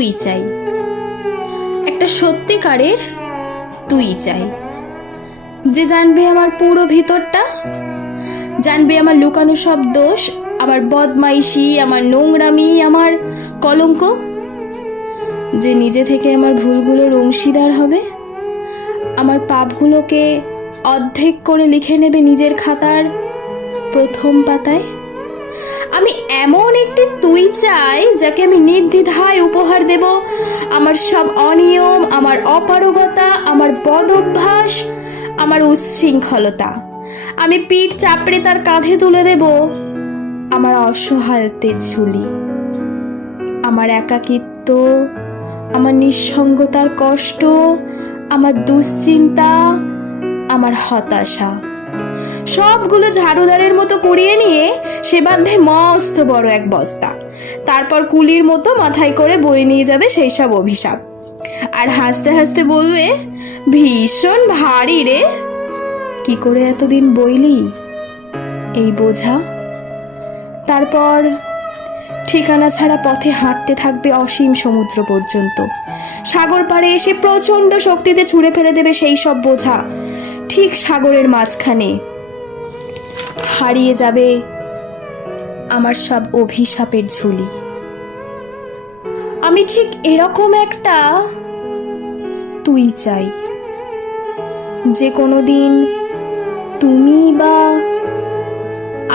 তুই চাই, একটা সত্যিকারের তুই চাই, যে জানবে আমার পুরো ভিতরটা, জানবে আমার লুকানো সব দোষ, আমার বদমাইশি, আমার নোংরামি, আমার কলঙ্ক, যে নিজে থেকে আমার ভুলগুলোর অংশীদার হবে, আমার পাপগুলোকে অর্ধেক করে লিখে নেবে নিজের খাতার প্রথম পাতায়। আমি এমন একটি তুই চাই যাকে আমি নির্দ্বিধায় উপহার দেব আমার সব অনিয়ম, আমার অপারগতা, আমার বদঅভ্যাস, আমার উচ্ছৃঙ্খলতা। আমি পিঠ চাপড়ে তার কাঁধে তুলে দেব আমার অসহায়ত্বের ঝুলি, আমার একাকিত্ব, আমার নিঃসঙ্গতার কষ্ট, আমার দুশ্চিন্তা, আমার হতাশা, সবগুলো ঝাড়ুদারের মতো কুড়িয়ে নিয়ে সে বাঁধবে মস্ত বড় এক বস্তা। তারপর কুলির মতো মাথায় করে বয়ে নিয়ে যাবে সেই সব অভিশাপ, আর হাসতে হাসতে বলবে, ভীষণ ভারী রে, কি করে এতদিন বইলি এই বোঝা। তারপর ঠিকানা ছাড়া পথে হাঁটতে থাকবে অসীম সমুদ্র পর্যন্ত। সাগর পাড়ে এসে প্রচণ্ড শক্তিতে ছুঁড়ে ফেলে দেবে সেই সব বোঝা। ঠিক সাগরের মাঝখানে হারিয়ে যাবে আমার সব অভিশাপের ঝুলি। আমি ঠিক এরকম একটা তুই চাই, যে কোনোদিন তুমি বা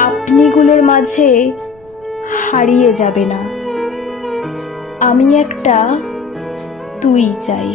আপনিগুলোর মাঝে হারিয়ে যাবে না। আমি একটা তুই চাই।